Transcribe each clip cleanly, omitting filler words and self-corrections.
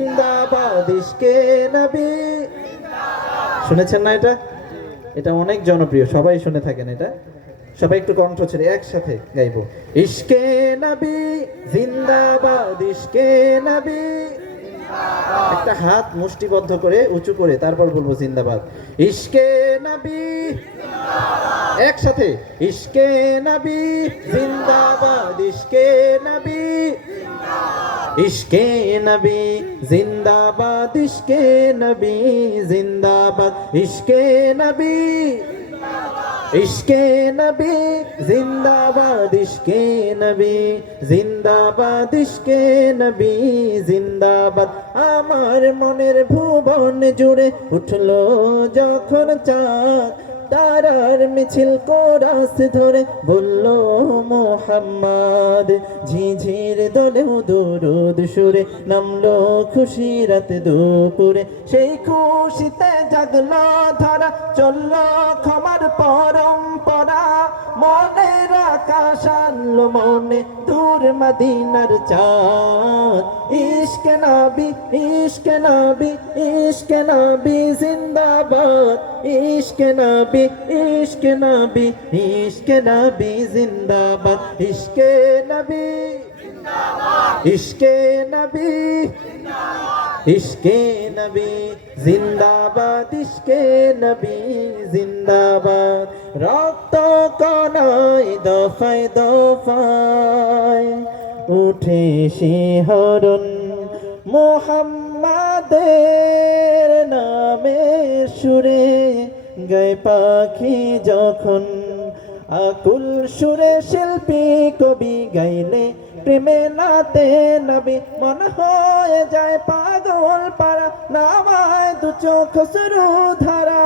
জিন্দাবাদ ইশকে নবী। শুনেছেন না এটা? এটা অনেক জনপ্রিয়, সবাই শুনে থাকেন এটা। সবাই একটু কণ্ঠ ছেড়ে একসাথে গাইবো। ইশকে নবী জিন্দাবাদ, ইশকে নবী। একটা হাত মুষ্টিবদ্ধ করে উঁচু করে তারপর বলবো জিন্দাবাদ। ইশকে নবী, একসাথে ইশকে নবী জিন্দাবাদ, ইশকে নবী, ইশকে নবী জিন্দাবাদ, ইশকে নবী জিন্দাবাদ, ইশকে নবী, ইশকে নবী জিন্দাবাদ, ইশকে নবী জিন্দাবাদ, ইশকে নবী জিন্দাবাদ। আমার মনের ভুবন জুড়ে উঠলো যখন চাঁদ, তারার মিছিল কোরাস ধরে বলল মোহাম্মদ। ঝিঝির দলেও দুরুদ সুরে নামলো খুশি রাত দুপুরে, সেই খুশিতে জাগলো ধারা, চললো ক্ষমার পরম্পরা। মনের আকাশ আনলো মনে দূর মদিনার চাঁদ। ইশকে নবী, ইশকে নবী, ইশকে নবী জিন্দাবাদ, ইশকে নবী, ইশকে নবী, ইশকে নবী জিন্দাবাদ, ইশকে নবী, ইশকে নবী, ইশকে নবী জিন্দাবাদ, ইশকে নবী জিন্দাবাদ। রক্ত কণায় দফায় দফায় উঠে শিহরণ, মুহাম্মাদের নামের সুরে গায় পাখি যখন। আকুল সুরে শিল্পী কবি গাইলে প্রেমে নাতে নবী, মন হয়ে যায় পাগল পারা, নামায় দু চোখ শুরু ধারা।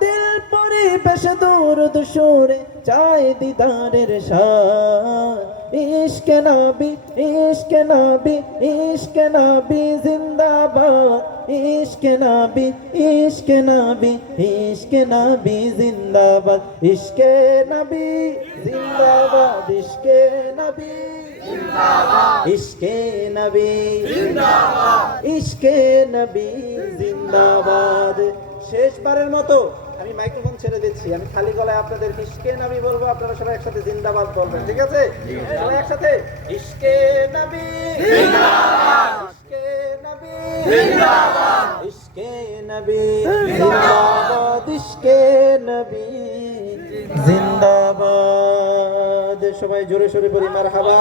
দিল পরিবেশ দুরুদ সুরে চায় দিদারের সাথ। ইশকে নবী, ইশকে নবী, ইশকে নবী জিন্দাবাদ, ইশকে নবী, ইশকে নবী, ইশকে নবী জিন্দাবাদ, ইশকে নবী জিন্দাবাদ, ইশকে নবী জিন্দাবাদ, ইশকে নবী জিন্দাবাদ, ইশকে নবী জিন্দাবাদ। শেষবারের মতো আমি মাইক্রোফোন ছেড়ে দিচ্ছি, আমি খালি গলায় আপনাদের ইশকে নবী বলবো, আপনারা সবাই একসাথে জিন্দাবাদ বলবেন, ঠিক আছে? সবাই একসাথে ইশকে নবী জিন্দাবাদ, ইশকে নবী জিন্দাবাদ, ইশকে নবী জিন্দাবাদ, ইশকে নবী জিন্দাবাদ। সবাই জোরে সোরে বলি মারহাবা।